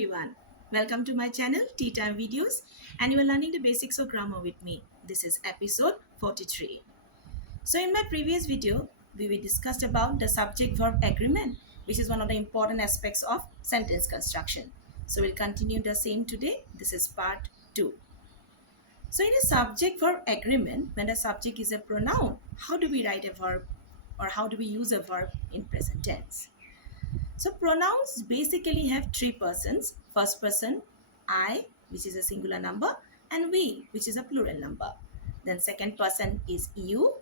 everyone. Welcome to my channel, Tea Time Videos, and you are learning the basics of grammar with me. This is episode 43. So in my previous video, we discussed about the subject-verb agreement, which is one of the important aspects of sentence construction. So we'll continue the same today. This is part 2. So in a subject-verb agreement, when the subject is a pronoun, how do we write a verb or how do we use a verb in present tense? So pronouns basically have three persons. First person, I, which is a singular number, and we, which is a plural number. Then second person is you,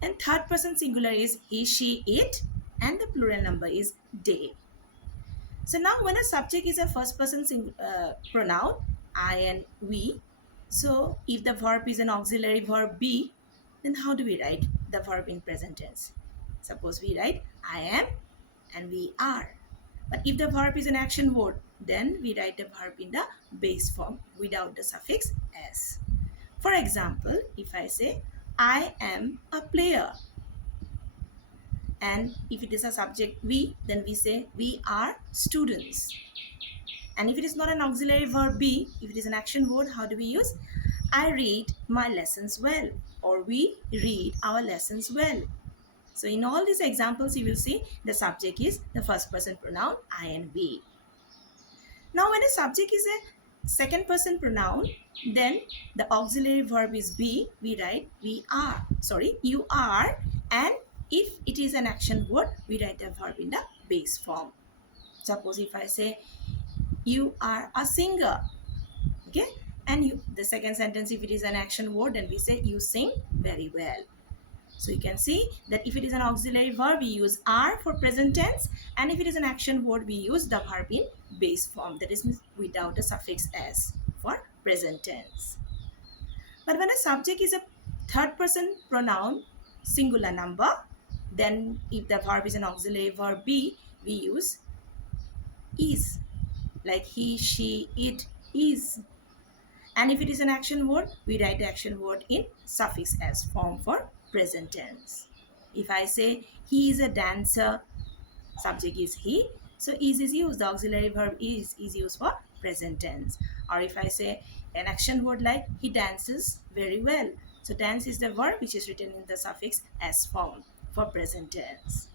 and third person singular is he, she, it, and the plural number is they. So now when a subject is a first person pronoun, I and we, so if the verb is an auxiliary verb be, then how do we write the verb in present tense? Suppose we write I am and we are. But if the verb is an action word, then we write the verb in the base form without the suffix s. For example, if I say, I am a player. And if it is a subject we, then we say, we are students. And if it is not an auxiliary verb be, if it is an action word, how do we use? I read my lessons well, or we read our lessons well. So in all these examples, you will see the subject is the first person pronoun I and we. Now when a subject is a second person pronoun, then the auxiliary verb is be, we write you are, and if it is an action word, we write the verb in the base form. Suppose if I say you are a singer, okay, and the second sentence, if it is an action word, then we say you sing very well. So you can see that if it is an auxiliary verb, we use are for present tense, and if it is an action word, we use the verb in base form, that is without the suffix s for present tense. But when a subject is a third person pronoun, singular number, then if the verb is an auxiliary verb be, we use is, like he, she, it is. And if it is an action word, we write the action word in suffix s form for present tense. If I say he is a dancer, subject is he, so is used. The auxiliary verb is used for present tense. Or if I say an action word like he dances very well, so dance is the verb which is written in the suffix s form for present tense.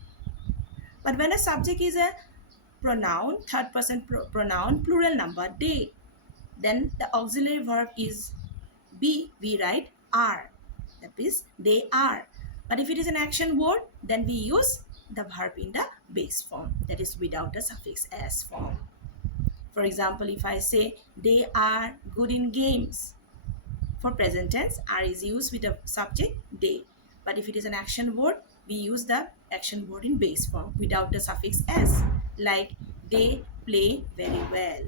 But when a subject is a pronoun, third person pronoun, plural number, they, then the auxiliary verb is be, we write are, that is they are. But if it is an action word, then we use the verb in the base form, that is without the suffix s form. For example, if I say they are good in games, for present tense, are is used with the subject they. But if it is an action word, we use the action word in base form without the suffix s, like they play very well.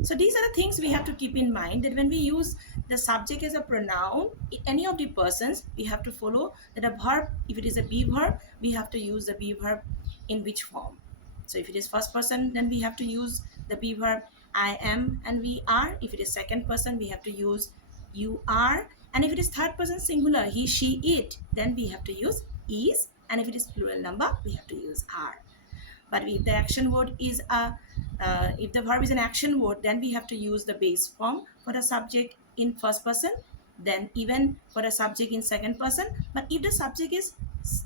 So these are the things we have to keep in mind, that when we use the subject as a pronoun, any of the persons, we have to follow that a verb, if it is a be verb, we have to use the be verb in which form. So if it is first person, then we have to use the be verb I am and we are. If it is second person, we have to use you are. And if it is third person singular, he, she, it, then we have to use is. And if it is plural number, we have to use are. But if the action word is if the verb is an action word, then we have to use the base form for the subject in first person, then even for the subject in second person. But if the subject is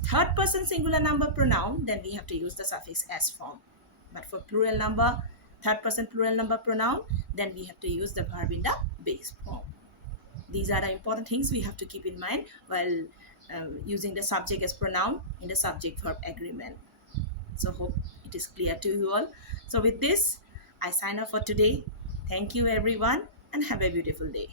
third person singular number pronoun, then we have to use the suffix s form. But for plural number, third person plural number pronoun, then we have to use the verb in the base form. These are the important things we have to keep in mind while using the subject as pronoun in the subject-verb agreement. So hope it is clear to you all. So with this, I sign off for today. Thank you everyone and have a beautiful day.